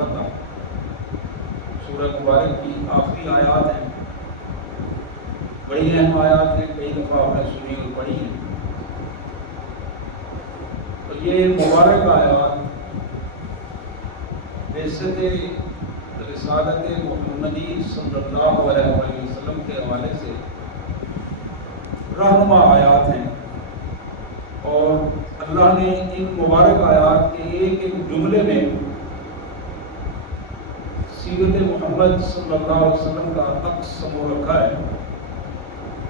الفتح سورہ مبارک کی آخری آیات ہیں، بڑی اہم آیات ہیں، کئی دفعہ آپ نے سنی اور پڑھی ہیں۔ اور یہ مبارک آیات بعثت رسالت محمدی صلی اللہ علیہ وسلم کے حوالے سے رہنما آیات ہیں، اور اللہ نے ان مبارک آیات کے ایک ایک جملے میں سیرت محمد صلی اللہ علیہ وسلم کا عکس سمو رکھا ہے۔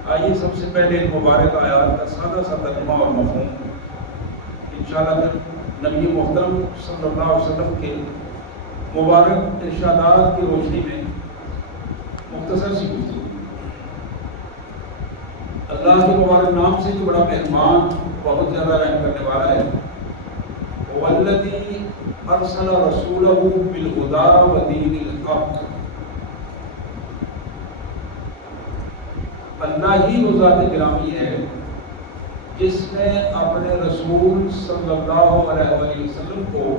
آئیے سب سے پہلے ان مبارک آیات کا سادہ سا ترجمہ اور مفہوم انشاءاللہ پھر نبی محترم صلی اللہ علیہ وسلم کے مبارک ارشادات کی روشنی میں مختصر سی گفتگو۔ اللہ کے مبارک نام سے جو بڑا مہربان، بہت زیادہ رحم کرنے والا ہے، والذی ارسل رسولہ بالہدی ودین الحق، اللہ ہی وہ ذات گرامی ہے جس نے اپنے رسول صلی اللہ علیہ وسلم کو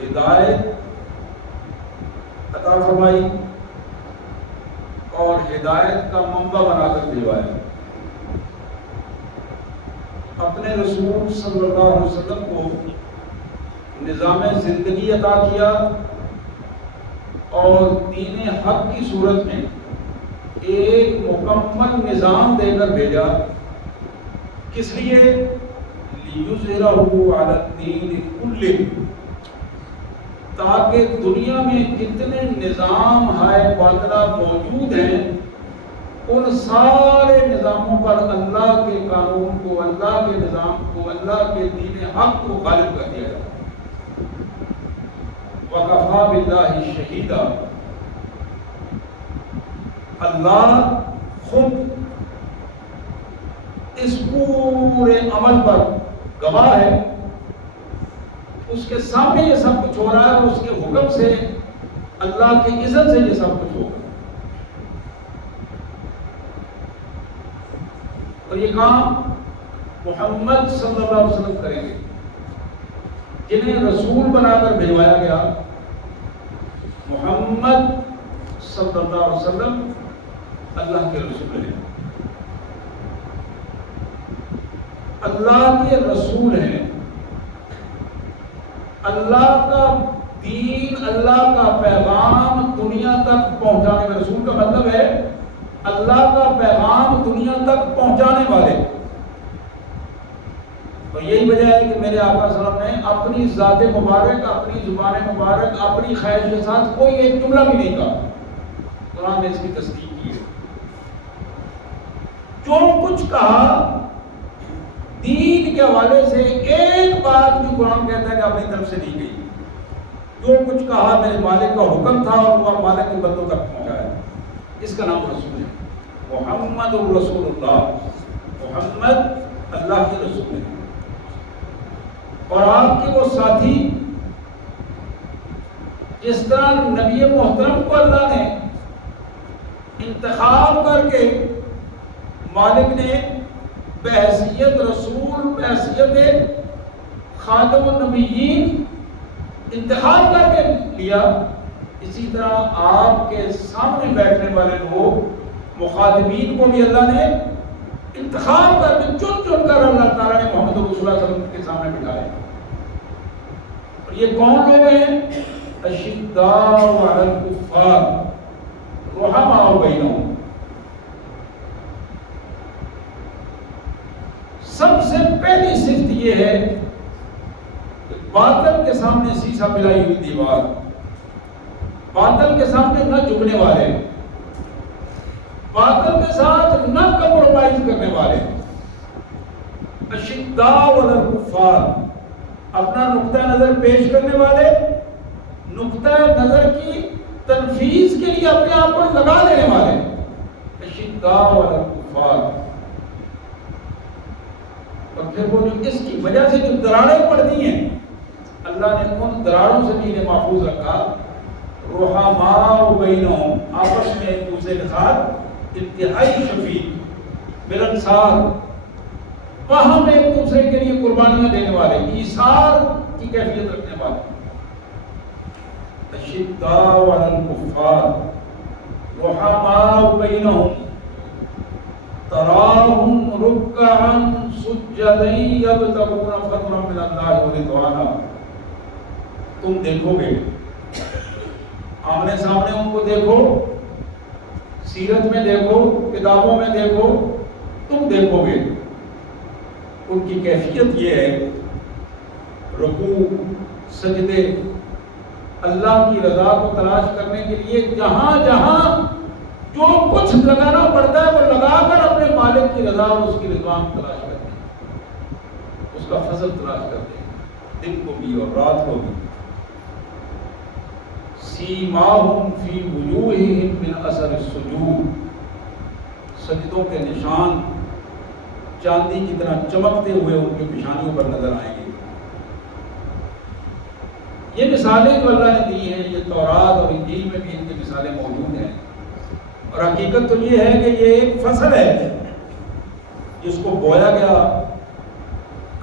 ہدایت عطا فرمائی اور ہدایت کا منبع بنا کر بھیجوایا۔ اپنے رسول صلی اللہ علیہ وسلم کو نظام زندگی عطا کیا اور دین حق کی صورت میں ایک مکمل نظام دے کر بھیجا۔ کس لیے؟ لِيُظْهِرَهُ عَلَى الدِّينِ كُلِّهِ، تاکہ دنیا میں کتنے نظام ہائے باطلہ موجود ہیں ان سارے نظاموں پر اللہ کے قانون کو، اللہ کے نظام کو، اللہ کے دین حق کو غالب کر دیا جائے۔ وَكَفَى بِاللَّهِ شَهِيدًا، اللہ خود اس پورے عمل پر گواہ ہے، اس کے سامنے یہ سب کچھ ہو رہا ہے اور اس کے حکم سے، اللہ کی اذن سے یہ سب کچھ ہوگا۔ اور یہ کام محمد صلی اللہ علیہ وسلم کریں گے، جنہیں رسول بنا کر بھیجوایا گیا۔ محمد صلی اللہ علیہ وسلم اللہ کے رسول ہیں، اللہ کے رسول ہیں۔ اللہ کا دین، اللہ کا پیغام دنیا تک پہنچانے میں، رسول کا مطلب ہے اللہ کا پیغام دنیا تک پہنچانے والے۔ اور یہی وجہ ہے کہ میرے آقا صلی اللہ علیہ وسلم نے اپنی ذات مبارک، اپنی زبان مبارک، اپنی خواہش کے ساتھ کوئی ایک جملہ بھی نہیں کہا۔ قرآن نے اس کی تصدیق کی ہے۔ جو کچھ کہا دین کے حوالے سے، ایک بات بھی قرآن کہتا ہے کہ اپنی طرف سے نہیں گئی۔ جو کچھ کہا میرے مالک کا حکم تھا اور وہ مالک کے بندوں تک پہنچایا۔ اس کا نام رسول ہے، محمد الرسول اللہ۔ محمد اللہ کے رسول ہے، اور آپ کے وہ ساتھی، جس طرح نبی محترم کو اللہ نے انتخاب کر کے مالک نے بحیثیت رسول، بحیثیت خاتم النبیین انتخاب کر کے لیا، اسی طرح آپ کے سامنے بیٹھنے والے لوگ مخاطبین کو بھی اللہ نے انتخاب کر کے چن چن کر اللہ تعالیٰ نے محمد رسول اللہ صلی اللہ علیہ وسلم کے سامنے بٹھایا۔ اور یہ کون لوگ ہیں؟ اشداء علی الکفار رحماء بینہم۔ سب سے پہلی صفت یہ ہے کہ باطل کے سامنے سیسا پلائی ہوئی دیوار، باطل کے سامنے نہ جھکنے والے، باطل کے ساتھ نہ کمپرومائز کرنے والے۔ اشداء علی الکفار، اپنا نقطہ نظر پیش کرنے والے، نقطہ نظر کی تنفیذ کے لیے اپنے آپ کو لگا دینے والے۔ اشداء علی الکفار۔ اور پھر وہ جو اس کی وجہ سے جو دراڑیں پڑتی ہیں، اللہ نے ان دراڑوں سے بھی انہیں محفوظ رکھا۔ رحماء بینہم، آپس میں ایک دوسرے کے ساتھ انتہائی شفیق، ملنسار، باہم ایک دوسرے کے لیے قربانیاں دینے والے، ایثار کی کیفیت کیفیت رکھنے والے. اشداء علی الکفار رحماء بینہم تراہم رکعا سجدا یبتغون فضلا من اللہ ورضوانا. تم دیکھو گے آمنے سامنے ان کو دیکھو, سیرت میں دیکھو, کتابوں میں دیکھو, تم دیکھو گے ان کی کیفیت یہ ہے رکوع سجدے اللہ کی رضا کو تلاش کرنے کے لیے جہاں جہاں جو کچھ لگانا پڑتا ہے وہ لگا کر اپنے مالک کی رضا اور اس کی رضوان تلاش کرتے ہیں, اس کا فضل تلاش کرتے ہیں, دن کو بھی اور رات کو بھی. سیماہم فی وجوہہم من اثر السجود, سجدوں کے نشان چاندی کی طرح چمکتے ہوئے ان کی پیشانیوں پر نظر آئیں گے. یہ مثالیں جو اللہ نے دی ہیں یہ تورات اور انجیل میں بھی ان کی مثالیں موجود ہیں, اور حقیقت تو یہ ہے کہ یہ ایک فصل ہے جس کو بویا گیا,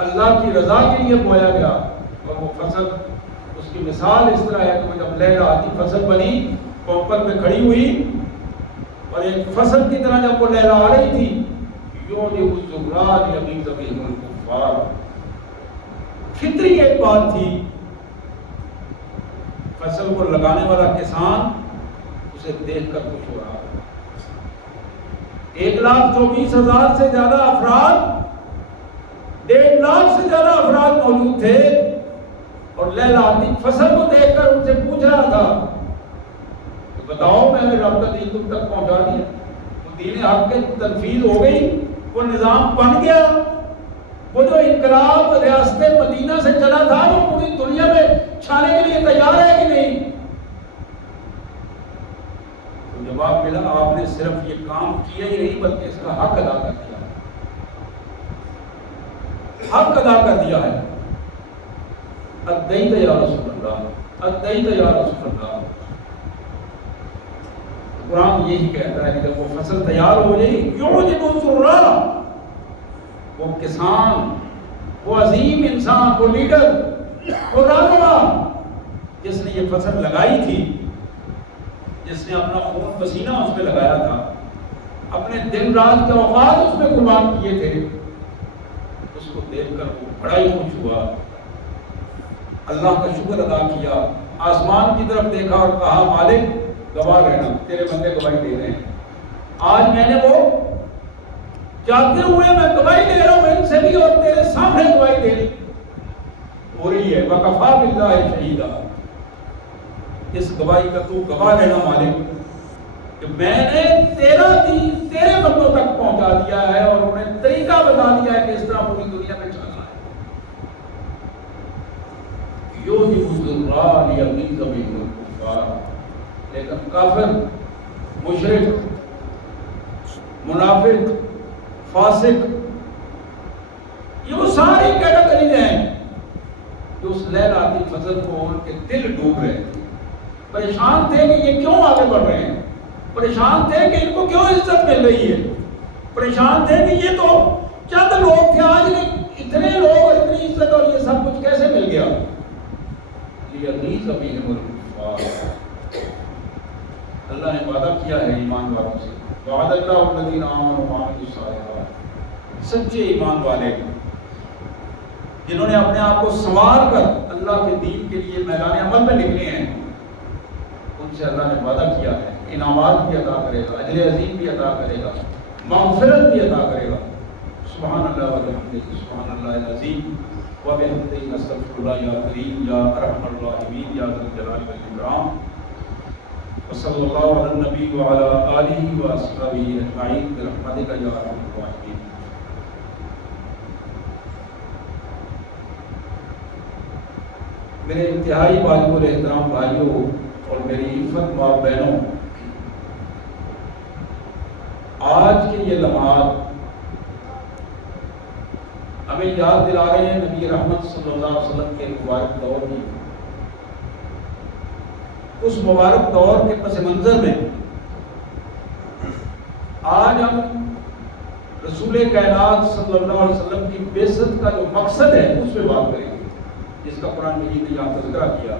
اللہ کی رضا کے لیے بویا گیا, اور وہ فصل اس کی مثال اس طرح ہے کہ وہ جب لیلا آتی فصل بنی پوپل پہ کھڑی ہوئی اور ایک فصل کی طرح جب وہ لیلا آ رہی تھی یوجب الزغرات یغیظ بهم الکفار. فطری ایک بات تھی, فصل کو لگانے والا کسان اسے دیکھ کر خوش ہو رہا. 1,24,000 سے زیادہ افراد, 1.5 لاکھ سے زیادہ افراد موجود تھے, اور لیلا آتی فصل کو دیکھ کر ان سے پوچھ رہا تھا کہ بتاؤ میں نے رب کا دین تم تک پہنچا دیا, وہ دین حق کی تنفیذ ہو گئی, وہ نظام بن گیا, وہ جو انقلاب ریاست مدینہ سے چلا تھا وہ پوری دنیا میں چھانے کے لیے تیار ہے کہ نہیں؟ تو جواب ملا آپ نے صرف یہ کام کیا ہی نہیں بلکہ اس کا حق ادا کر دیا, حق ادا کر دیا ہے. ادیت یا رسول اللہ, ادیت یا رسول اللہ. قرآن یہی کہتا ہے کہ جب وہ فصل تیار ہو جائے یعجب الزراع, وہ کسان, وہ عظیم انسان, وہ لیڈر, وہ رہنما جس نے یہ فصل لگائی تھی, جس نے اپنا خون پسینہ اس پہ لگایا تھا, اپنے دن رات کے اوقات اس میں قربان کیے تھے, اس کو دیکھ کر وہ بڑا ہی خوش ہوا, اللہ کا شکر ادا کیا, آسمان کی طرف دیکھا اور کہا مالک گواہ رہنا, تیرے بندے گواہی دے رہے ہیں. آج میں نے وہ جاتے ہوئے میں گواہی دے رہا ہوں ان سے بھی اور تیرے سامنے گواہی دے ہو رہی ہے. وَكَفَىٰ بِاللَّهِ شَهِيدًا, اس گواہی کا تو گواہ رہنا مالک کہ میں نے تیرا دین تیرے بندوں تک پہنچا دیا ہے اور انہیں طریقہ بتا دیا ہے کہ اس طرح پوری دنیا میں چلنا ہے. یوجب الزراع لیغیظ بهم الکفار. لیکن کافر, مشرک, منافق, فاسق, یہ وہ ساری کیٹیگریز ہیں جو اس لیلا آتی فصل کو ان کے دل ڈوب رہے تھے, پریشان تھے کہ یہ کیوں آگے بڑھ رہے ہیں, پریشان تھے کہ ان کو کیوں عزت مل رہی ہے, پریشان تھے کہ یہ تو چند لوگ تھے, آج اتنے لوگ اور اتنی عزت اور یہ سب کچھ کیسے مل گیا. لیغیظ بهم الکفار. اللہ نے وعدہ کیا ہے ایمان والوں سے, وعد اللہ الذین آمنوا وعملوا الصالحات. سچے ایمان والے جنہوں نے اپنے آپ کو سنوار کر اللہ کے دین کے لیے میدان عمل میں نکلے ہیں, ان سے اللہ نے وعدہ کیا ہے انعامات بھی عطا کرے گا, اجر عظیم بھی عطا کرے گا, مغفرت بھی عطا کرے گا. سبحان اللہ وبحمدہ, سبحان اللہ العظیم وبحمدہ, استغفر اللہ یا کریم یا ارحم الراحمین یا ذی الجلال والاکرام. وصلی اللہ علی النبی وعلی آلہ واصحابہ اجمعین برحمتک یا ارحم الراحمین. میرے انتہائی واجب الاحترام بھائیوں اور میری عزت ماں بہنوں, آج کے یہ لمحات ہمیں یاد دلا رہے ہیں نبی رحمت صلی اللہ علیہ وسلم کے مبارک دور کی. اس مبارک دور کے پس منظر میں آج ہم رسول کائنات صلی اللہ علیہ وسلم کی بعثت کا جو مقصد ہے اس پہ بات کریں گے. جس کا قرآن مجید نے یہاں تذکرہ کیا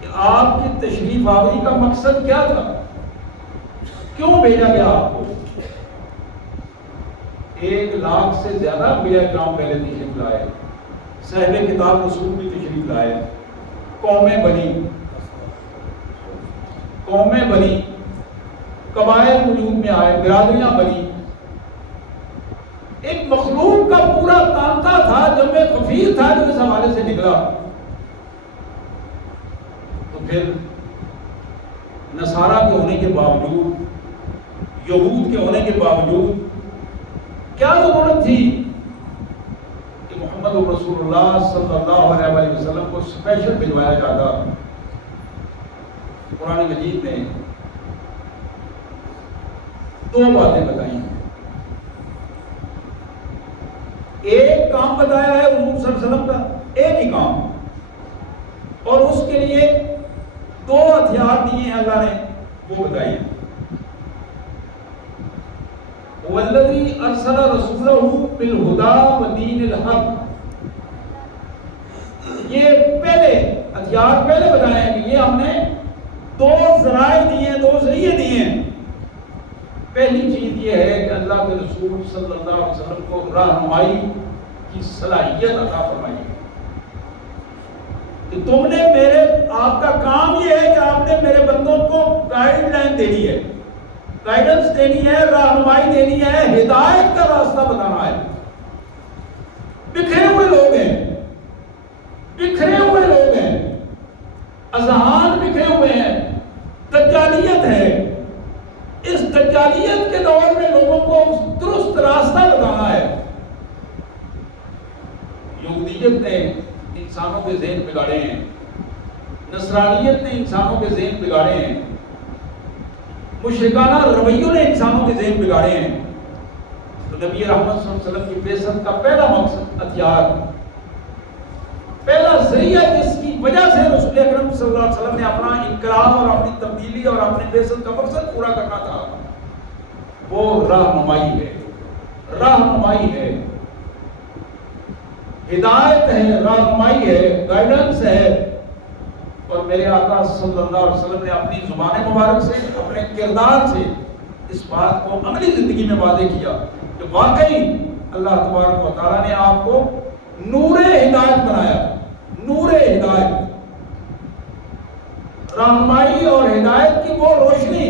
کہ آپ کی تشریف آوری کا مقصد کیا تھا، کیوں بھیجا گیا آپ کو؟ 1 لاکھ سے زیادہ انبیاء کرام پہلے تشریف لائے، صاحب کتاب رسول بھی تشریف لائے، قومیں بنی، قبائل وجود میں آئے، برادریاں بنی، ایک مخلوق کا پورا تانتا تھا جب میں کفیر تھا جو اس حوالے سے نکلا. تو پھر نصارہ کے ہونے کے باوجود، یہود کے ہونے کے باوجود کیا ضرورت تھی کہ محمد رسول اللہ صلی اللہ علیہ وسلم کو اسپیشل بھجوایا جاتا؟ قرآن مجید نے 2 باتیں بتائی ہیں. ایک کام بتایا ہے حضور صلی اللہ علیہ وسلم کا، ایک ہی کام، اور اس کے لیے 2 ہتھیار دیے ہیں اللہ نے، وہ بتائیے. والذی ارسل رسولہ بالہدی ودین الحق، یہ پہلے ہتھیار پہلے بتائے ہیں کہ یہ ہم نے 2 ذرائع دیے ہیں، 2 ذریعے دیے ہیں. پہلی چیز یہ ہے کہ اللہ کے رسول صلی اللہ علیہ وسلم کو رہنمائی کی صلاحیت عطا فرمائی کہ تم نے آپ کا کام یہ ہے کہ آپ نے میرے بندوں کو گائیڈ لائن دینی ہے، گائیڈنس دینی ہے، رہنمائی دینی ہے، ہدایت کا راستہ بتانا ہے. بکھرے ہوئے لوگ ہیں، اذہان بکھرے ہوئے ہیں، دجالیت ہے. اس دجالیت کے دور میں لوگوں کو درست راستہ بتانا ہے. یہودیت نے انسانوں کے ذہن بگاڑے ہیں، نصرانیت نے انسانوں کے ذہن بگاڑے ہیں، مشرکانہ رویوں نے انسانوں کے ذہن بگاڑے ہیں. تو نبی رحمت صلی اللہ علیہ وسلم کی بعثت کا پہلا مقصد، ہتھیار، پہلا ذریعہ جس کی وجہ سے رسول اکرم صلی اللہ علیہ وسلم نے اپنا انقلاب اور اپنی تبدیلی اور اپنی بعثت کا مقصد پورا کرنا تھا، وہ رہنمائی ہے، ہدایت ہے، رہنمائی ہے، گائیڈنس ہے. اور میرے آقا صلی اللہ علیہ وسلم نے اپنی زبان مبارک سے، اپنے کردار سے اس بات کو عملی زندگی میں واضح کیا کہ واقعی اللہ تبارک و تعالیٰ نے آپ کو نور ہدایت بنایا. نور ہدایت، رہنمائی اور ہدایت کی وہ روشنی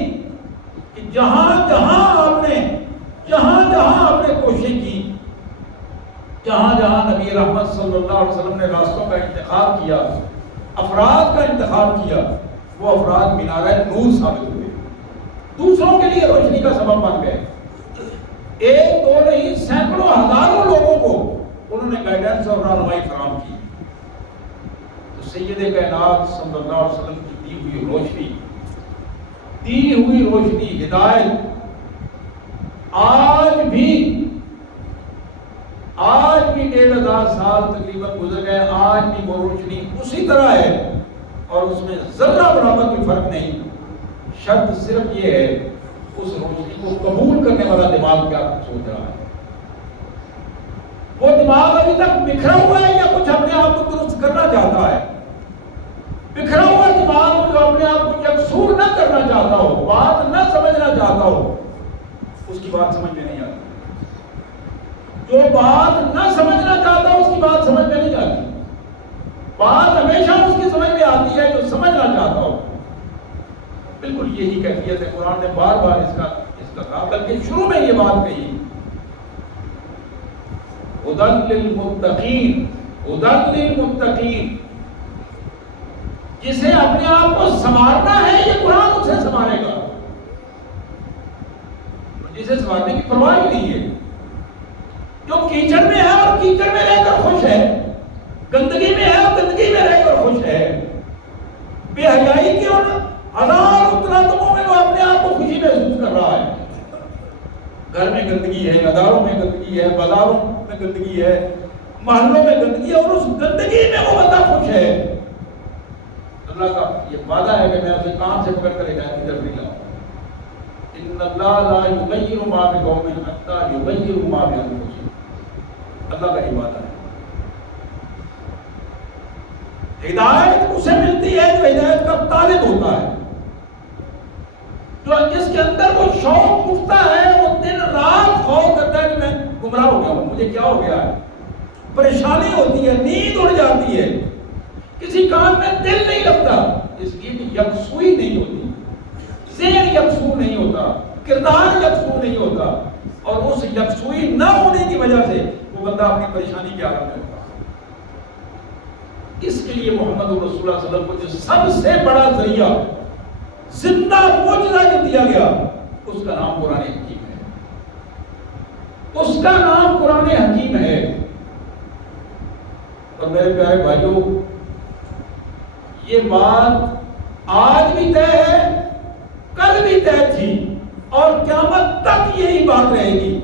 کہ جہاں جہاں آپ نے کوشش کی، جہاں جہاں نبی رحمت صلی اللہ علیہ وسلم نے راستوں کا انتخاب کیا، افراد کا انتخاب کیا، وہ افراد مینارہ نور ثابت ہوئے، دوسروں کے لیے روشنی کا سبب بن گئے. 1 2 نہیں، سینکڑوں ہزاروں لوگوں کو انہوں نے گائیڈنس اور رہنمائی فراہم کی. تو سید کائنات صلی اللہ علیہ وسلم کی دی ہوئی روشنی، ہدایت آج بھی 1500 سال تقریباً گزر گئے، آج بھی وہ روشنی اسی طرح ہے اور اس میں ذرہ برابر کوئی فرق نہیں. شرط صرف یہ ہے اس روشنی کو قبول کرنے والا دماغ کیا سوچ رہا ہے. وہ دماغ ابھی تک بکھرا ہوا ہے یا کچھ اپنے آپ کو درست کرنا چاہتا ہے؟ بکھرا ہوا دماغ جو اپنے آپ کو یکسور نہ کرنا چاہتا ہو، بات نہ سمجھنا چاہتا ہو، اس کی بات سمجھ میں نہیں آتی. جو بات نہ سمجھنا چاہتا ہو اس کی بات سمجھ میں نہیں آتی. بات ہمیشہ اس کی سمجھ میں آتی ہے جو سمجھنا چاہتا ہو. بالکل یہی کیفیت ہے. قرآن نے بار بار اس کا کہا، بلکہ شروع میں یہ بات کہی، ہدی للمتقین، ہدی للمتقین. جسے اپنے آپ کو سنوارنا ہے یہ قرآن اسے سنوارے گا، جسے سنوارنے کی پرواہ ہی نہیں ہے. جو کیچڑ میں ہے اور کیچڑ میں رہ کر خوش ہے، گندگی میں ہے اور گندگی میں رہ کر خوش ہے، بے حیائی کی اور ہزار تموں میں وہ اپنے آپ کو خوشی محسوس کر رہا ہے. گھر میں گندگی ہے، اداروں میں گندگی ہے، بازاروں میں گندگی ہے، محلوں میں گندگی ہے، اور اس گندگی میں وہ بندہ خوش ہے. اللہ کا یہ وعدہ ہے کہ میں اسے کان سے پکڑ کر ہدایت کی طرف لے جاؤں. ان اللہ لا یغیر ما بقوم حتی یغیروا ما بانفسہم. اللہ کا یہ وعدہ ہے. ہدایت اسے ملتی ہے جو ہدایت کا طالب ہوتا ہے، جو اس کے اندر وہ شوق اٹھتا ہے، وہ دن رات خوف کرتا ہے کہ میں گمراہ ہو گیا ہوں، مجھے کیا ہو گیا ہے، پریشانی ہوتی ہے، نیند اڑ جاتی ہے، کسی کام میں دل نہیں لگتا، اس لیے کہ یکسوئی نہیں ہوتی، ذہن یکسو نہیں ہوتا، کردار یکسو نہیں ہوتا، اور اس یکسوئی نہ ہونے کی وجہ سے وہ بندہ اپنی پریشانی کے عالم میں ہوتا۔ اس کے لیے محمد رسول اللہ صلی اللہ علیہ وسلم کو جو سب سے بڑا ذریعہ زندہ معجزہ جو دیا گیا اس کا نام قرآن حکیم ہے، اس کا نام قرآن حکیم ہے۔ اور میرے پیارے بھائیوں، یہ بات آج بھی طے ہے، کل بھی طے تھی، اور قیامت تک یہی بات رہے گی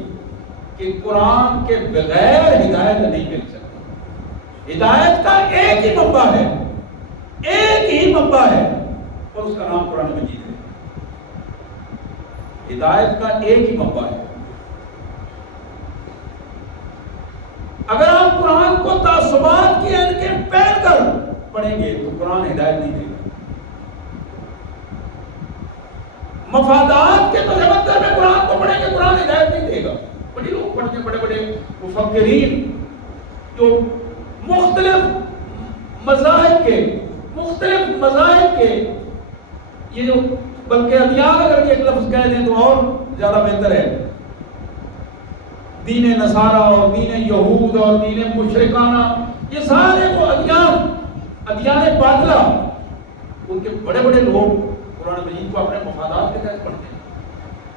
کہ قرآن کے بغیر ہدایت نہیں مل سکتی۔ ہدایت کا ایک ہی منبع ہے، ایک ہی منبع ہے، اور اس کا نام قرآن مجید ہے۔ ہدایت کا ایک ہی منبع ہے۔ اگر آپ قرآن کو تعصبات کی اینکیں پہن کر پڑھیں گے تو قرآن ہدایت نہیں دے گا۔ مفادات کے سمندر میں قرآن کو پڑھیں گے، قرآن ہدایت نہیں دے گا۔ بڑے لوگ پڑھتے ہیں، بڑے بڑے مفکرین جو مختلف مذاہب کے یہ جو بلکہ ادیان اگر ایک لفظ کہہ دیں تو اور زیادہ بہتر ہے، دین نصارہ اور دین یہود اور دین مشرکانہ، یہ سارے وہ ادیان باطلہ، ان کے بڑے بڑے لوگ قرآن مجید کو اپنے مفادات کے تحت پڑھتے ہیں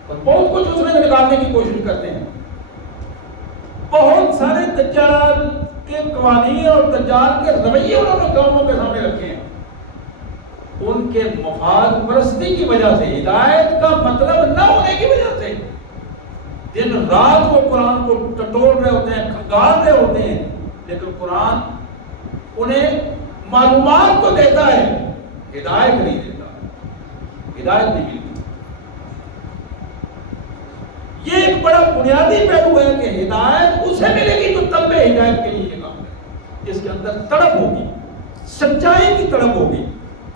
اور بہت کچھ اس میں نکالنے کی کوشش کرتے ہیں۔ بہت سارے دجال کے قوانین اور دجال کے رویے انہوں نے قوموں کے سامنے رکھے ہیں۔ ان کے مفاد پرستی کی وجہ سے، ہدایت کا مطلب نہ ہونے کی وجہ سے دن رات وہ قرآن کو ٹٹول رہے ہوتے ہیں، کھنگال رہے ہوتے ہیں، لیکن قرآن انہیں معلومات تو دیتا ہے، ہدایت نہیں دیتا، ہدایت نہیں ملتی۔ یہ ایک بڑا بنیادی پہلو ہے کہ ہدایت اسے ملے گی جو طلب ہدایت کے لیے یہ کام ہے، اس کے اندر طلب ہوگی، سچائی کی طلب ہوگی،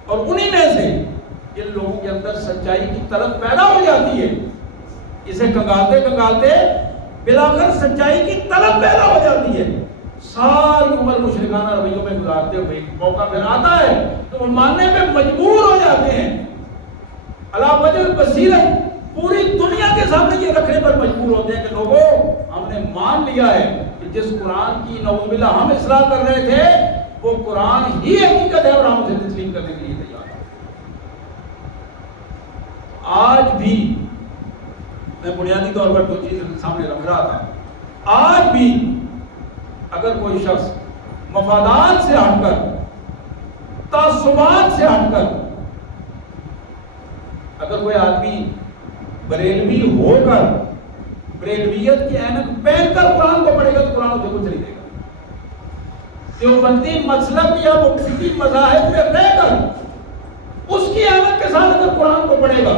اور انہی میں سے جن لوگوں کے اندر سچائی کی طلب پیدا ہو جاتی ہے، اسے کنگالتے کنگالتے بلاخر سچائی کی طلب پیدا ہو جاتی ہے، ساری عمر مشرکانہ رویوں میں گزارتے ہوئے موقع پھر آتا ہے تو وہ ماننے میں مجبور ہو جاتے ہیں، علی وجہ البصیرۃ پوری دنیا کے سامنے یہ رکھنے پر مجبور ہوتے ہیں کہ لوگوں ہم نے مان لیا ہے کہ جس قرآن کی نعوذ باللہ ہم اصلاح کر رہے تھے وہ قرآن ہی حقیقت ہے اور ہم اسے تسلیم کرنے کے لیے تیار ہیں۔ آج بھی میں بنیادی طور پر دو چیزیں سامنے رکھ رہا تھا، آج بھی اگر کوئی شخص مفادات سے ہٹ کر، تعصبات سے ہٹ کر، اگر کوئی آدمی بریلوی ہو کر بریلویت کی اینک پہن کر قرآن کو پڑھے گا تو قرآن اسے کچھ نہیں دے گا۔ دیوبندی مسلک یا مفتی مذاہب میں رہ کر اس کی اینک کے ساتھ اگر قرآن کو پڑھے گا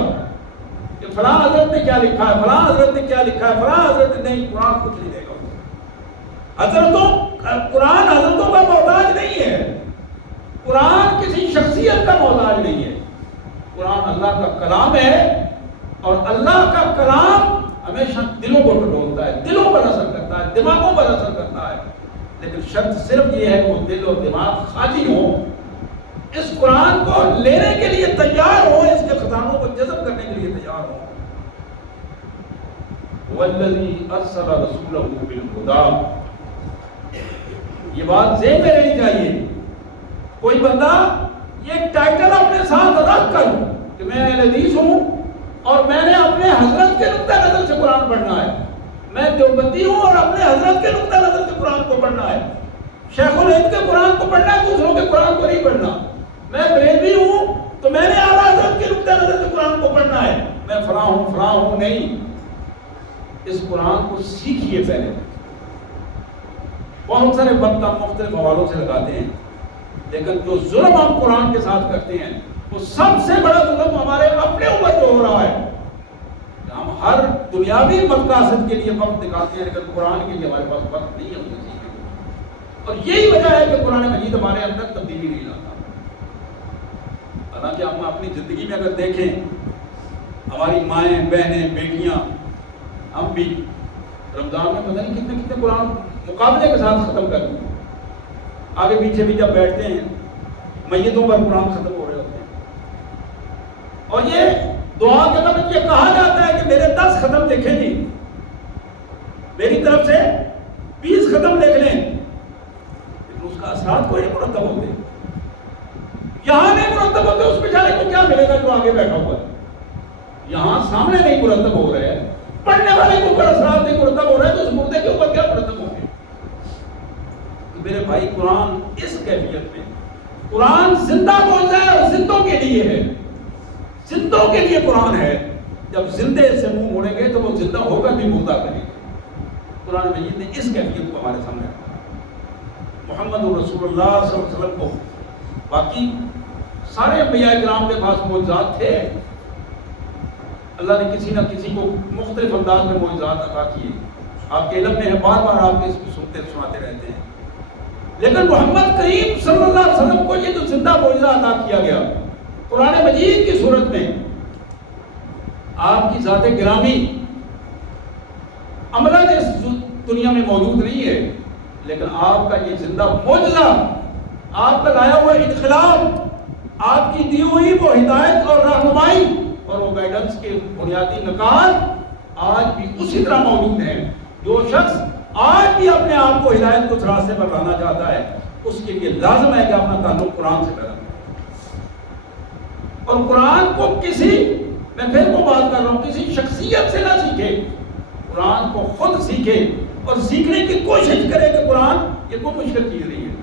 کہ فلاں حضرت نے کیا لکھا ہے، فلاں حضرت نے کیا لکھا ہے، فلاں حضرت نے، نہیں، قرآن کچھ نہیں دے گا۔ قرآن حضرتوں کا محتاج نہیں ہے، قرآن کسی شخصیت کا محتاج نہیں ہے، قرآن اللہ کا کلام ہے، اور اللہ کا کلام ہمیشہ دلوں کو ٹٹولتا ہے، دلوں پر اثر کرتا ہے، دماغوں پر اثر کرتا ہے، لیکن شرط صرف یہ ہے کہ وہ دل اور دماغ خالی ہوں، اس قرآن کو لینے کے لیے تیار ہو، اس کے خزانوں کو جذب کرنے کے لیے تیار ہو۔ وَالَّذِي أَرْسَلَ رَسُولَهُ بِالْهُدَىٰ، یہ بات ذہن میں رہنی چاہیے۔ کوئی بندہ یہ ٹائٹل اپنے ساتھ رکھ کر کہ میں اہل حدیث ہوں اور میں نے اپنے حضرت کے نقطہ نظر سے قرآن پڑھنا ہے، میں دیوبندی ہوں اور اپنے حضرت کے نقطہ نظر سے قرآن کو پڑھنا ہے، شیخ الہند کے قرآن کو پڑھنا ہے، دوسروں کے قرآن کو نہیں پڑھنا، میں بریلوی ہوں تو میں نے اعلیٰ حضرت کے نقطہ نظر سے قرآن کو پڑھنا ہے، میں فلاں ہوں، نہیں۔ اس قرآن کو سیکھیے پہلے۔ بہت سارے وقت ہم مختلف حوالوں سے لگاتے ہیں، لیکن جو ظلم ہم قرآن کے ساتھ کرتے ہیں وہ سب سے بڑا ظلم ہمارے اپنے اوپر جو ہو رہا ہے۔ ہم ہر دنیاوی مقاصد کے لیے وقت نکالتے ہیں، لیکن قرآن کے لیے ہمارے پاس وقت نہیں ہے۔ اور یہی وجہ ہے کہ قرآن مجید ہمارے اندر تبدیلی نہیں لاتا۔ حالانکہ ہم اپنی زندگی میں اگر دیکھیں ہماری مائیں بہنیں بیٹیاں ہم بھی رمضان میں پتہ نہیں کتنے کتنے قرآن مقابلے کے ساتھ ختم کر دیں. آگے پیچھے بھی جب بیٹھتے ہیں میتوں پر قرآن ختم ہو رہے ہوتے ہیں. اور یہ دعا کے وقت یہ کہا جاتا ہے کہ میرے 10 ختم دیکھیں جی, میری طرف سے 20 ختم دیکھ لیں, لیکن اس کا اثرات کوئی نہیں مرتب ہوتے. یہاں نہیں مرتب ہوتے, اس بیچارے کو کیا ملے گا جو آگے بیٹھا ہوا ہے. یہاں سامنے نہیں مرتب ہو رہے ہیں, پڑھنے والے کے اوپر اثرات نہیں مرتب ہو رہے ہیں, تو اس مردے کے اوپر کیا مرتب ہوں گے؟ تو میرے بھائی قرآن اس کیفیت میں, قرآن زندہ موجود ہے اور زندوں کے لیے ہے, زندوں کے لیے قرآن ہے. جب زندے سے منہ موڑیں گے تو وہ زندہ ہو کر بھی مردہ کریں گے. قرآن مجید نے اس کیفیت کو ہمارے سامنے رکھا. محمد رسول اللہ صلی اللہ علیہ وسلم کو, باقی سارے انبیاء کرام کے پاس معجزات تھے, اللہ نے کسی نہ کسی کو مختلف انداز میں معجزات عطا کیے. آپ کے علم میں ہے, بار بار آپ اس کو سناتے رہتے ہیں. لیکن محمد کریم صلی اللہ علیہ وسلم کو یہ جو زندہ معجزہ عطا کیا گیا قرآن مجید کی صورت میں, آپ کی ذات گرامی عملاً اس دنیا میں موجود نہیں ہے, لیکن آپ کا یہ زندہ معجزہ, آپ کا لایا ہوا انقلاب, آپ کی دی ہوئی وہ ہدایت اور رہنمائی اور وہ گائیڈنس کے بنیادی نکات آج بھی اسی طرح موجود ہیں. جو شخص آج بھی اپنے آپ کو ہدایت کو راستے پر لانا چاہتا ہے, اس کے لیے لازم ہے کہ اپنا تعلق قرآن سے پیدا کرے. اور قرآن کو کسی, میں پھر وہ بات کر رہا ہوں, کسی شخصیت سے نہ سیکھے, قرآن کو خود سیکھے اور سیکھنے کی کوشش کرے کہ قرآن یہ کوئی مشکل چیز نہیں ہے,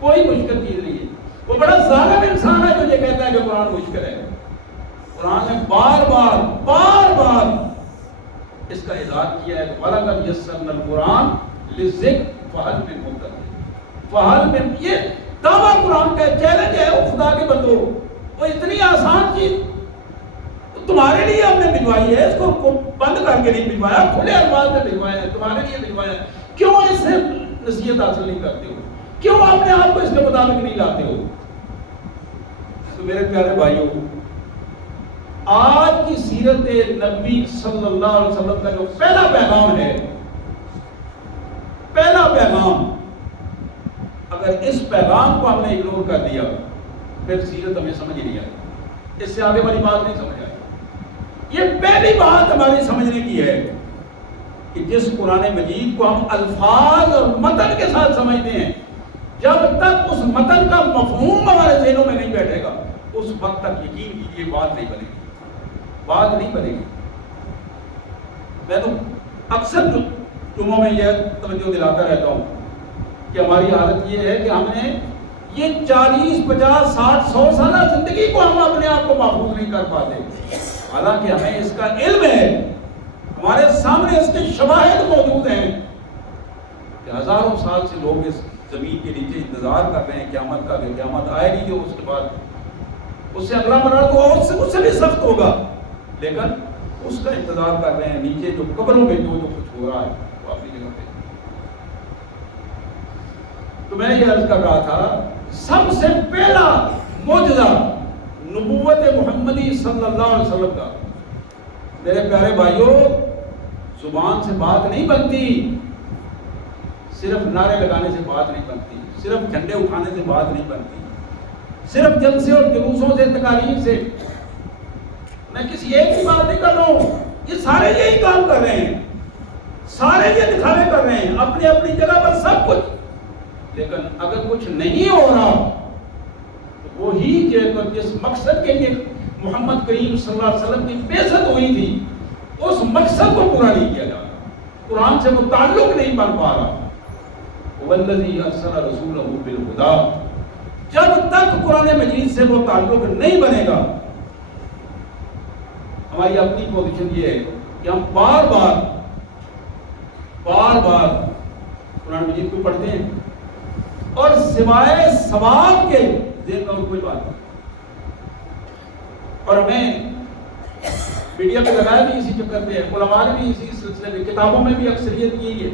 کوئی مشکل چیز نہیں ہے. وہ بڑا ظالم انسان ہے جو یہ کہتا ہے کہ قرآن مشکل ہے. قرآن نے بار بار اس کا اظہار کیا ہے. وَلَقَدْ يَسَّرْنَا الْقُرْآنَ لِلذِّكْرِ فَهَلْ مِن مُدَّكِرٍ, فَهَلْ مِن, یہ دعویٰ قرآن کا چیلنج ہے. وہ خدا کے بندو, وہ اتنی آسان چیز تمہارے لیے ہم نے بھجوائی ہے, اس کو بند کر کے نہیں بھجوایا, کھلے الفاظ میں بھجوایا ہے, تمہارے لیے بھجوایا ہے. کیوں اس سے نصیحت حاصل نہیں کرتے ہو؟ کیوں اپنے آپ کو اس کے مطابق نہیں لاتے ہو؟ تو میرے پیارے بھائیوں, آج کی سیرت نبی صلی اللہ علیہ وسلم کا جو پہلا پیغام ہے, پہلا پیغام, اگر اس پیغام کو ہم نے اگنور کر دیا پھر سیرت ہمیں سمجھ نہیں آئی, اس سے آگے والی بات نہیں سمجھ آئی. یہ پہلی بات ہماری سمجھنے کی ہے کہ جس قرآن مجید کو ہم الفاظ اور متن کے ساتھ سمجھتے ہیں, جب تک اس متن کا مفہوم ہمارے ذہنوں میں نہیں بیٹھے گا, اس وقت تک یقین کیجیے بات نہیں بنے گی, بات نہیں بنے گی. میں تو اکثر جمعوں میں یہ توجہ دلاتا رہتا ہوں کہ ہماری حالت یہ ہے کہ ہم نے یہ 40, 50, 60, 100 سالہ زندگی کو ہم اپنے آپ کو محفوظ نہیں کر پاتے, حالانکہ ہمیں اس کا علم ہے, ہمارے سامنے اس کے شواہد موجود ہیں کہ ہزاروں سال سے لوگ اس زمین کے نیچے انتظار کر رہے ہیں قیامت کا, کہ قیامت آئے گی جو اس کے بعد اس سے اگلا مرحلہ تو اور اس سے بھی سخت ہوگا, لیکن اس کا انتظار کر رہے ہیں. نیچے جو قبروں میں جو کچھ ہو رہا ہے وہ اپنی جگہ پہ. تو میں یہ عرض کر رہا تھا, سب سے پہلا معجزہ نبوت محمدی صلی اللہ علیہ وسلم کا. میرے پیارے بھائیوں, زبان سے بات نہیں بنتی, صرف نعرے لگانے سے بات نہیں بنتی, صرف جھنڈے اٹھانے سے بات نہیں بنتی, صرف جلسے اور جلوسوں سے, تقاریر سے. میں کسی ایک کی بات نہیں کر رہا ہوں, یہ سارے یہی کام کر رہے ہیں, سارے یہ دکھاوے کر رہے ہیں اپنی اپنی جگہ پر سب کچھ, لیکن اگر کچھ نہیں ہو رہا تو وہی جس مقصد کے لیے محمد کریم صلی اللہ علیہ وسلم کی بعثت ہوئی تھی اس مقصد کو پورا نہیں کیا جا رہا, قرآن سے وہ تعلق نہیں بن پا رہا. والذی ارسل رسولہ بالہدی, جب تک قرآن مجید سے وہ تعلق نہیں بنے گا, ہماری اپنی پوزیشن یہ ہے کہ ہم بار بار قرآن مجید کو پڑھتے ہیں اور سوائے ثواب کے ذہن میں اور کوئی بات نہیں. اور ہمیں میڈیا پہ لگایا بھی اسی چکر پہ ہے, علماء نے بھی اسی سلسلے میں, کتابوں میں بھی اکثریت یہی ہے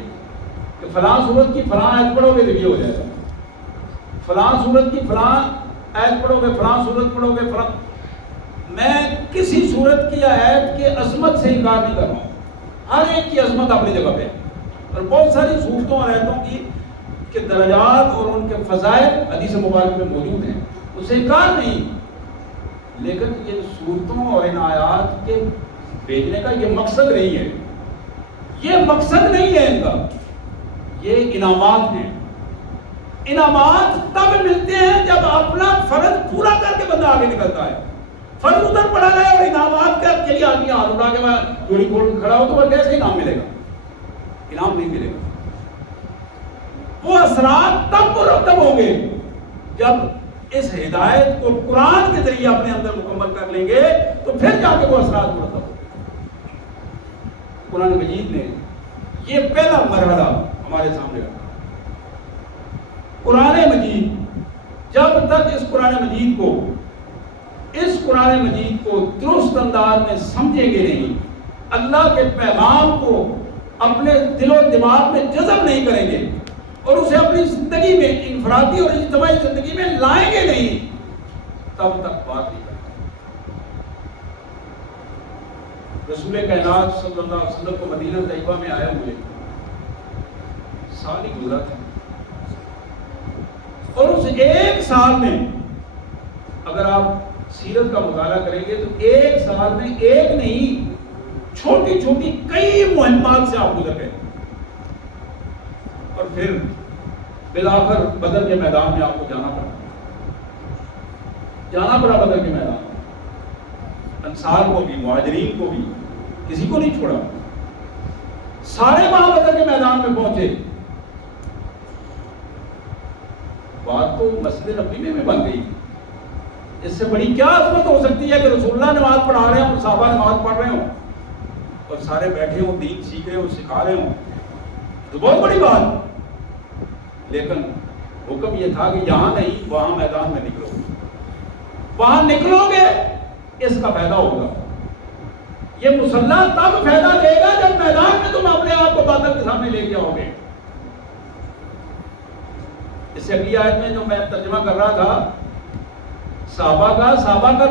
کہ فلاں سورت کی فلاں آیت پڑھو گے تو یہ ہو جائے گا, فلاں سورت کی فلاں آیت پڑھو گے, فلاں سورت پڑھو گے, فلاں. میں کسی صورت کی آیت کے عظمت سے انکار نہیں کر رہا ہوں، ہر ایک کی عظمت اپنی جگہ پہ، اور بہت ساری صورتوں اور آیتوں کی کے درجات اور ان کے فضائل حدیث مبارک میں موجود ہیں، اس سے انکار نہیں، لیکن یہ صورتوں اور ان آیات کے بھیجنے کا یہ مقصد نہیں ہے، یہ مقصد نہیں ہے ان کا، یہ انعامات ہیں۔ انعامات تب ملتے ہیں جب اپنا فرض پورا کر کے بندہ آگے نکلتا ہے۔ فرض ادھر پڑا رہے اور انعامات کے لیے آدمی ہاتھ اٹھا کے میں چوری کھول کھڑا ہو تو وہ کیسے انعام ملے گا؟ انعام نہیں ملے گا۔ وہ اثرات تب مرتب ہوں گے جب اس ہدایت کو قرآن کے ذریعے اپنے اندر مکمل کر لیں گے تو پھر جا کے وہ اثرات مرتب ہوں گے۔ قرآن مجید نے یہ پہلا مرحلہ ہمارے سامنے رکھا۔ قرآن مجید جب تک اس قرآن مجید کو درست انداز میں سمجھیں گے نہیں، اللہ کے پیغام کو اپنے دل و دماغ میں جذب نہیں کریں گے اور اسے اپنی زندگی میں انفرادی اور اجتماعی زندگی میں لائیں گے نہیں، تب تک بات نہیں کریں۔ رسول کائنات صلی اللہ علیہ وسلم کو مدینہ طیبہ میں آئے ہوئے سال ہی گزرا تھا، اور اس ایک سال میں اگر آپ سیرت کا مطالعہ کریں گے تو ایک سال میں ایک نہیں چھوٹی چھوٹی کئی مہمات سے آپ گزر گئے، اور پھر بالآخر بدر کے میدان میں آپ کو جانا پڑا بدر کے میدان میں۔ انصار کو بھی، مہاجرین کو بھی، کسی کو نہیں چھوڑا، سارے وہاں بدر کے میدان میں پہنچے۔ بات تو مسجد نبوی میں بن گئی، اس سے بڑی کیا عظمت ہو سکتی ہے کہ رسول اللہ نماز پڑھا رہے ہوں، صحابہ نماز پڑھ رہے ہوں اور سارے بیٹھے ہوں، دین سیکھ رہے ہوں، سکھا رہے ہوں، تو بہت بڑی بات۔ لیکن حکم یہ تھا کہ یہاں نہیں، وہاں میدان میں نکلو، وہاں نکلو گے اس کا فائدہ ہوگا۔ یہ مسلح تب فائدہ دے گا جب میدان میں تم اپنے آپ کو باطل کے سامنے لے کے آؤ گے۔ اس سے اگلی آیت میں جو میں ترجمہ کر رہا تھا صحابہ کا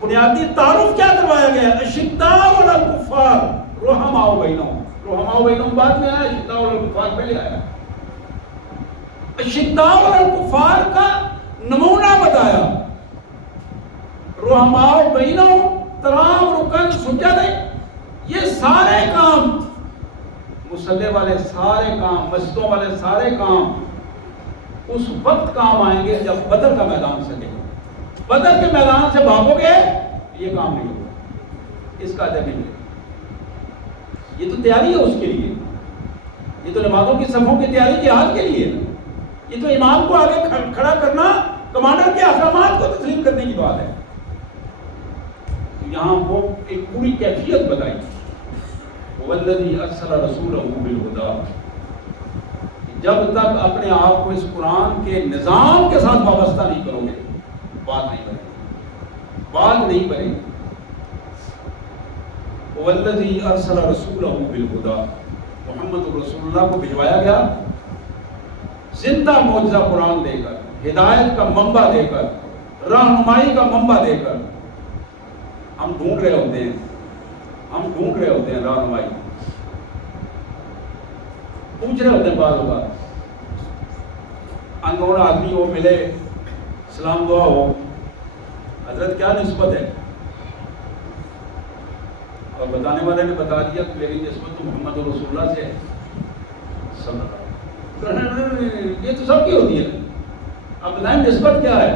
بنیادی تعارف کیا کروایا گیا؟ اشداء علی الکفار رحماء بینہم بعد میں آیا، اشداء علی الکفار پہلے آیا۔ اشداء علی الکفار کا نمونہ بتایا، رحماء بینہم، ترام، رکن، سجد، یہ سارے کام، مصلی والے سارے کام، مسجدوں والے سارے کام اس وقت کام آئیں گے جب بدر کا میدان سجے گا۔ بدر کے میدان سے بھاگو گے یہ کام نہیں ہوگا، اس کا اجر نہیں ملے۔ یہ تو تیاری ہے اس کے لیے، یہ تو نمازوں کی صفوں کی تیاری جہاد کے لیے، یہ تو امام کو آگے کھڑا کرنا، کمانڈر کے احکامات کو تسلیم کرنے کی بات ہے۔ یہاں وہ ایک پوری کیفیت بتائی، وَالَّذِي أَرْسَلَ رَسُولَهُ بِالْهُدَىٰ۔ جب تک اپنے آپ کو اس قرآن کے نظام کے ساتھ وابستہ نہیں کرو گے بات نہیں بنے گی۔ وَالَّذِي أَرْسَلَ رَسُولَهُ بِالْهُدَىٰ، محمد رسول اللہ کو بھجوایا گیا زندہ معجزہ قرآن دے کر، ہدایت کا منبع دے کر، رہنمائی کا منبع دے کر۔ ہم ڈھونڈ رہے ہوتے ہیں رہنمائی، پوچھ رہے ہوتے ہیں بعض اوقات، انگور آدمی وہ ملے، سلام دعا ہو، حضرت کیا نسبت ہے؟ اور بتانے والے نے بتا دیا کہ میری نسبت تو محمد رسول اللہ سے ہے صلی اللہ علیہ وسلم۔ یہ تو سب کی ہوتی ہے، اب بتائیں نسبت کیا ہے؟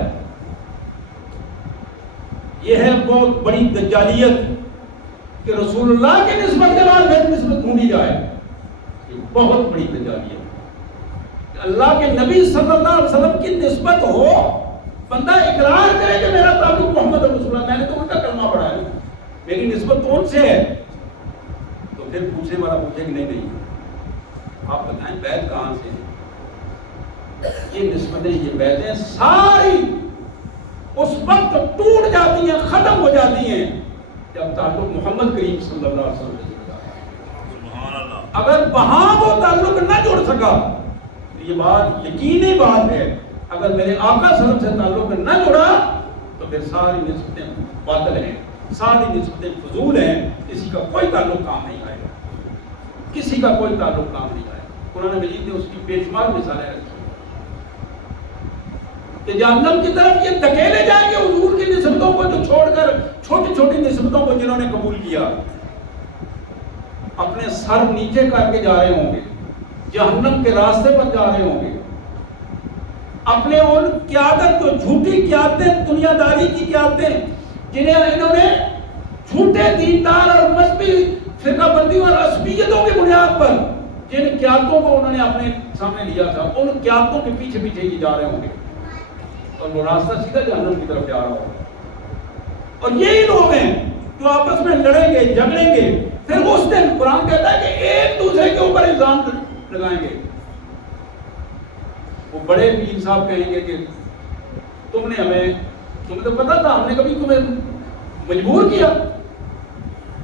یہ ہے بہت بڑی دجالیت کہ رسول اللہ کی نسبت کے بعد پھر نسبت ڈھونڈی جائے، یہ بہت بڑی دجالیت۔ اللہ کے نبی صلی اللہ علیہ وسلم کی نسبت ہو، بندہ اقرار کرے کہ میرا تعلق محمد رسول اللہ، میں نے تو ان کا کلمہ پڑھا ہے، میری نسبت تو ان سے ہے، تو پھر پوچھنے والا پوچھے کہ نہیں آپ بتائیں بیعت کہاں سے ہے؟ یہ نسبتیں، یہ بیعتیں ساری اس وقت ٹوٹ جاتی ہیں، ختم ہو جاتی ہیں جب تعلق محمد کریم صلی اللہ علیہ وسلم سے جڑا ہے۔ اگر وہاں وہ تعلق نہ جڑ سکا تو یہ بات یقینی بات ہے، اگر میرے آقا صلی اللہ علیہ وسلم سے تعلق نہ جڑا تو پھر ساری نسبتیں باطل ہیں، ساری نسبتیں فضول ہیں، کسی کا کوئی تعلق کام نہیں آئے گا، کسی کا کوئی تعلق کام نہیں آئے گا۔ قرآن مجید نے اس کی بے شمار مثالیں رکھی کہ جہنم کی طرف یہ دھکیلے جائیں گے حضور کی نسبتوں کو جو چھوڑ کر چھوٹی چھوٹی نسبتوں کو جنہوں نے قبول کیا، اپنے سر نیچے کر کے جا رہے ہوں گے، جہنم کے راستے پر جا رہے ہوں گے، اپنے ان قیادت کو جھوٹی قیادتیں، دنیا داری کی قیادتیں جنہیں انہوں نے جھوٹے دیندار اور مذہبی فرقہ بندی اور عصبیتوں کی بنیاد پر جن قیادتوں کو انہوں نے اپنے سامنے لیا تھا، ان قیادتوں کے پیچھے پیچھے ہی جا رہے ہوں گے اور وہ راستہ سیدھا جہنم کی طرف جا رہا ہوگا۔ اور یہی لوگ ہیں جو آپس میں لڑیں گے، جھگڑیں گے، پھر اس دن قرآن کہتا ہے کہ ایک دوسرے کے اوپر الزام لگائیں گے۔ وہ بڑے پیر صاحب کہیں گے کہ تمہیں تو پتا تھا، ہم نے کبھی تمہیں مجبور کیا؟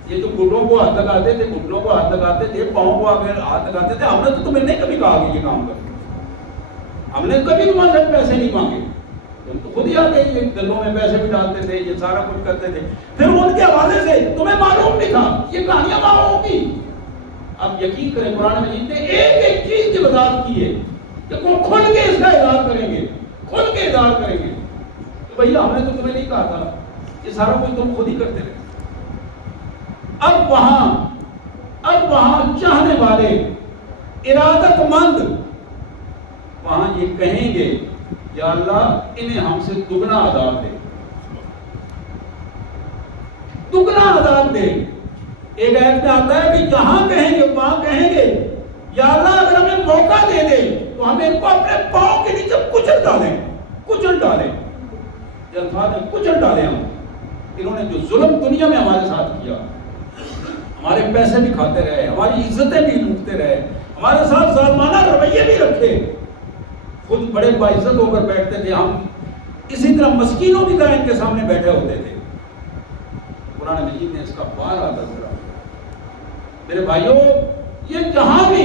یہ تو گھٹنوں کو ہاتھ لگاتے تھے، گھٹنوں کو ہاتھ لگاتے تھے، پاؤں کو آگے ہاتھ لگاتے تھے، ہم نے تو تمہیں نہیں کبھی کہا کہ یہ کام کر، ہم نے کبھی تمہارے پیسے نہیں مانگے، تم تو خود ہی آ گئے، یہ گلوں میں پیسے بھی ڈالتے تھے، یہ سارا کچھ کرتے تھے، پھر ان کے حوالے سے تمہیں معلوم نہیں تھا، یہ کہانیاں معلوم کی۔ اب یقین کریں قرآن مجید نے ایک ایک چیز کی وضاحت کی ہے کہ وہ کھل کے اس کا اظہار کریں گے، کھل کے اظہار کریں گے کہ بھئی ہم نے تو تمہیں نہیں کہا تھا، یہ سارا کچھ تم خود ہی کرتے رہے۔ اب وہاں چاہنے والے ارادت مند وہاں یہ کہیں گے یا اللہ انہیں ہم سے دگنا عذاب دے، دگنا عذاب دے۔ ایک آیت میں آتا ہے کہ جہاں کہیں گے وہاں کہیں گے یا اللہ اگر ہمیں موقع دے دے تو ہمیں ان کو اپنے پاؤں کے نیچے کچل ڈالیں، کچل ڈالیں، یہ الفاظ ہے کچل ڈالیں۔ ہم انہوں نے جو ظلم دنیا میں ہمارے ساتھ کیا، ہمارے پیسے بھی کھاتے رہے، ہماری عزتیں بھی لوٹتے رہے، ہمارے ساتھ ظالمانہ رویے بھی رکھے، خود بڑے باعزت ہو کر بیٹھتے تھے، ہم اسی طرح مسکینوں کی طرح ان کے سامنے بیٹھے ہوتے تھے۔ قرآن مجید نے اس کا بارہ تذکرہ۔ میرے بھائیوں، یہ جہاں بھی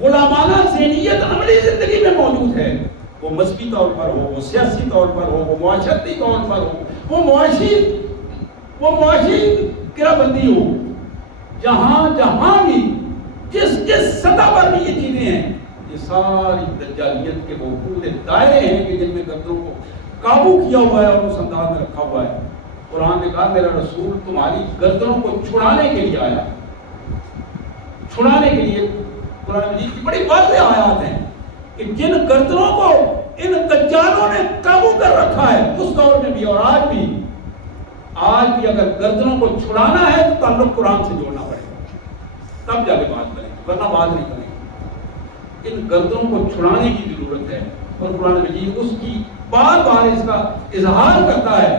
غلامانہ ذہنیت عملی زندگی میں موجود ہے، وہ مذہبی طور پر ہو، وہ سیاسی طور پر ہو، وہ معاشرتی طور پر ہو، وہ معاشی گرہ بندی ہو، جہاں بھی جس سطح پر بھی یہ چیزیں ہیں، یہ ساری دجالیت کے وہ پورے دائرے ہیں کہ جن میں گردوں کو قابو کیا ہوا ہے اور اس انداز میں رکھا ہوا ہے۔ قرآن نے کہا میرا رسول تمہاری گردنوں کو چھڑانے کے لیے آیا، چھڑانے کے لیے۔ قرآن مجید کی بڑی واضح آیات ہیں کہ جن گردنوں کو ان دجالوں نے قابو کر رکھا ہے اس دور میں بھی اور آج بھی اگر گردنوں کو چھڑانا ہے تو تعلق قرآن سے جوڑنا پڑے گا، تب جا کے بات کریں گے، ورنہ بات نہیں کریں گے۔ ان گردنوں کو چھڑانے کی ضرورت ہے اور قرآن مجید اس کی بار بار اس کا اظہار کرتا ہے،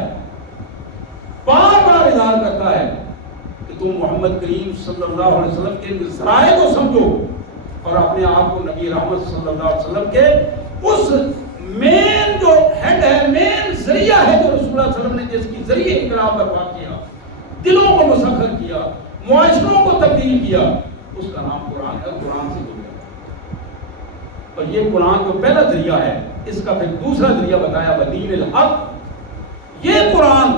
بار بار اظہار کرتا ہے کہ تم محمد کریم صلی اللہ علیہ وسلم کے ان ذرائع کو سمجھو اور اپنے آپ کو نبی رحمت صلی اللہ علیہ وسلم کے اس مین جو ہیڈ ہے، مین ذریعہ ہے جو رسول اللہ صلی اللہ علیہ وسلم نے جس کی ذریعے انقلاب برپا کیا، دلوں کو مسخر کیا، معاشروں کو تبدیل کیا، اس کا نام قرآن ہے، قرآن سے جڑے۔ اور یہ قرآن جو پہلا ذریعہ ہے، اس کا پھر دوسرا ذریعہ بتایا بدین الحق۔ یہ قرآن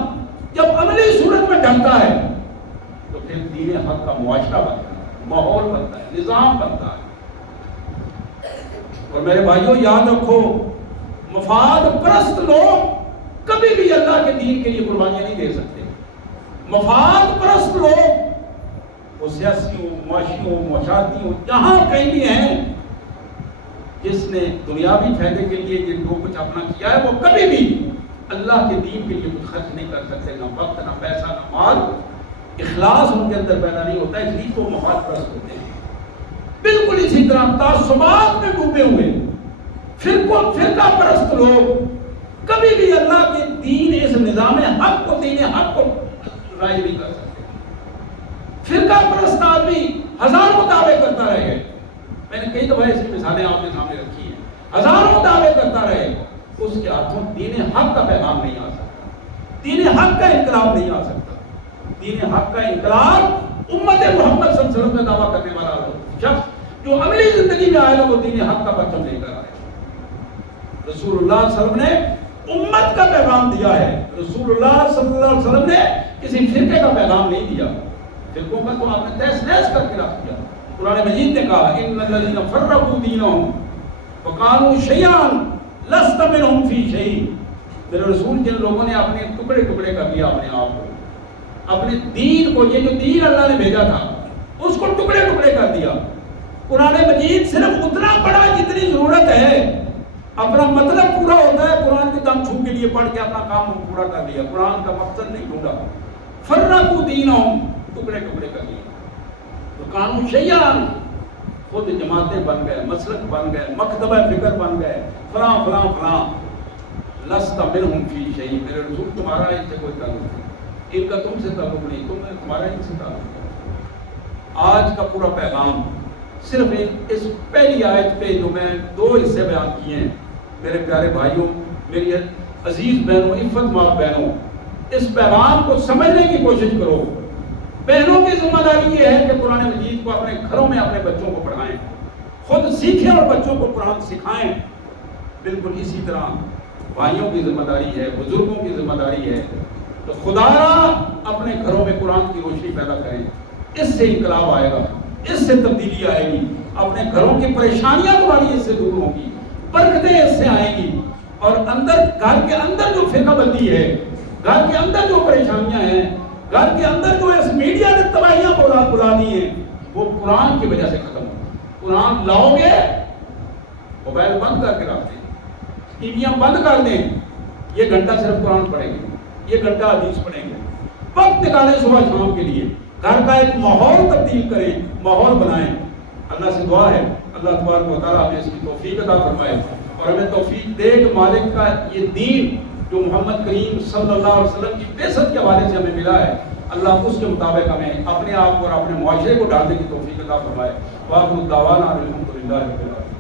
جب عملی صورت میں ڈھلتا ہے تو پھر دین حق کا معاشرہ بنتا ہے، ماحول بنتا ہے، نظام بنتا ہے۔ اور میرے بھائیوں یاد رکھو، مفاد پرست لوگ کبھی بھی اللہ کے دین کے لیے قربانیاں نہیں دے سکتے۔ مفاد پرست لوگ، وہ سیاسی ہو، معاشی ہو، معاشرتی ہو، جہاں کہیں بھی ہیں، جس نے دنیاوی فائدے کے لیے جن کو کچھ اپنا کیا ہے، وہ کبھی بھی اللہ کے دین کے لیے کچھ خرچ نہیں کر سکتے، نہ وقت، نہ پیسہ، نہ مال۔ اخلاص ان کے اندر پیدا نہیں ہوتا، اس لیے وہ مفاد پرست ہوتے ہیں۔ بالکل اسی طرح تعصبات میں ڈوبے ہوئے فرقہ پرست لوگ کبھی بھی اللہ کے دین، اس نظام حق کو، دین حق کو رائج نہیں کر سکتے۔ فرقہ پرست آدمی ہزاروں دعوے کرتا رہے، میں نے کئی دفعہ ایسی مثالیں آپ کے سامنے رکھی ہیں، ہزاروں دعوے کرتا رہے، اس کے ہاتھوں دین حق کا پیغام نہیں آ سکتا، دین حق کا انقلاب نہیں آ سکتا۔ دین حق کا انقلاب امت محمد صلی اللہ علیہ وسلم کا دعویٰ کرنے والا شخص جو عملی زندگی میں آئے گا، وہ دین حق کا پرچم لے کر آئے۔ رسول اللہ صلی اللہ علیہ وسلم نے امت کا پیغام دیا ہے، رسول اللہ صلی اللہ علیہ وسلم نے کسی فرقے کا پیغام نہیں دیا، فرقوں کا تو آپ نے تہس نہس کر کے رکھ دیا۔ قرآن مجید نے کہا ان الذین فرقوا دینہم وقالوا شیئا لست منہم فی شیء، میرے رسول جن لوگوں نے اپنے ٹکڑے ٹکڑے کر دیا اپنے آپ کو، اپنے دین کو، یہ جو دین اللہ نے بھیجا تھا اس کو ٹکڑے ٹکڑے کر دیا۔ قرآن مجید صرف اتنا پڑھا جتنی ضرورت ہے، اپنا مطلب پورا ہوتا ہے، قرآن کے دم چھو کے لیے پڑھ کے اپنا کام پورا کر لیا، قرآن کا مقصد نہیں ڈھونڈا۔ فرقوا دینہم، ٹکڑے ٹکڑے کر لیے، وقالوا شیئا، خود جماعتیں بن گئے، مسلک بن گئے، مکتبہ فکر بن گئے، فلاں فلاں فلاں۔ لست منہم فی شیء، میرے رسول تمہارا ان سے کوئی تعلق نہیں، ان کا تم سے تعلق نہیں، تمہارا ان سے تعلق نہیں۔ آج کا پورا پیغام صرف اس پہلی آیت پہ جو میں 2 حصے بیان کیے ہیں، میرے پیارے بھائیوں، میری عزیز بہنوں، عفت ماں بہنوں، اس پیغام کو سمجھنے کی کوشش کرو۔ بہنوں کی ذمہ داری یہ ہے کہ قرآن مجید کو اپنے گھروں میں اپنے بچوں کو پڑھائیں، خود سیکھیں اور بچوں کو قرآن سکھائیں۔ بالکل اسی طرح بھائیوں کی ذمہ داری ہے، بزرگوں کی ذمہ داری ہے، تو خدا اپنے گھروں میں قرآن کی روشنی پیدا کریں، اس سے انقلاب آئے گا، اس سے تبدیلی آئے گی، اپنے گھروں کی پریشانیاں تمہاری اس سے دور ہوں گی، برکتیں اس سے آئیں گی، اور اندر گھر کے اندر جو فرقہ بندی ہے، گھر کے اندر جو پریشانیاں ہیں، گھر کے اندر جو اس میڈیا نے تباہیاں بلا دی ہیں، وہ قرآن کی وجہ سے ختم ہو۔ قرآن لاؤ گے، موبائل بند کر کے رکھ دیں، ٹی ویاں بند کر دیں، یہ گھنٹہ صرف قرآن پڑھیں گے، یہ گھنٹہ حدیث پڑھیں گے، وقت نکالیں صبح شام کے لیے، گھر کا ایک ماحول تبدیل کریں، ماحول بنائیں۔ اللہ سے دعا ہے اللہ تبارک و تعالیٰ ہمیں اس کی توفیق عطا فرمائے، اور ہمیں توفیق دے کہ مالک کا یہ دین جو محمد کریم صلی اللہ علیہ وسلم کی بعثت کے حوالے سے ہمیں ملا ہے، اللہ اس کے مطابق ہمیں اپنے آپ کو اور اپنے معاشرے کو ڈالنے کی توفیق عطا فرمائے۔ وآخر دعوانا الحمدللہ رب العالمین۔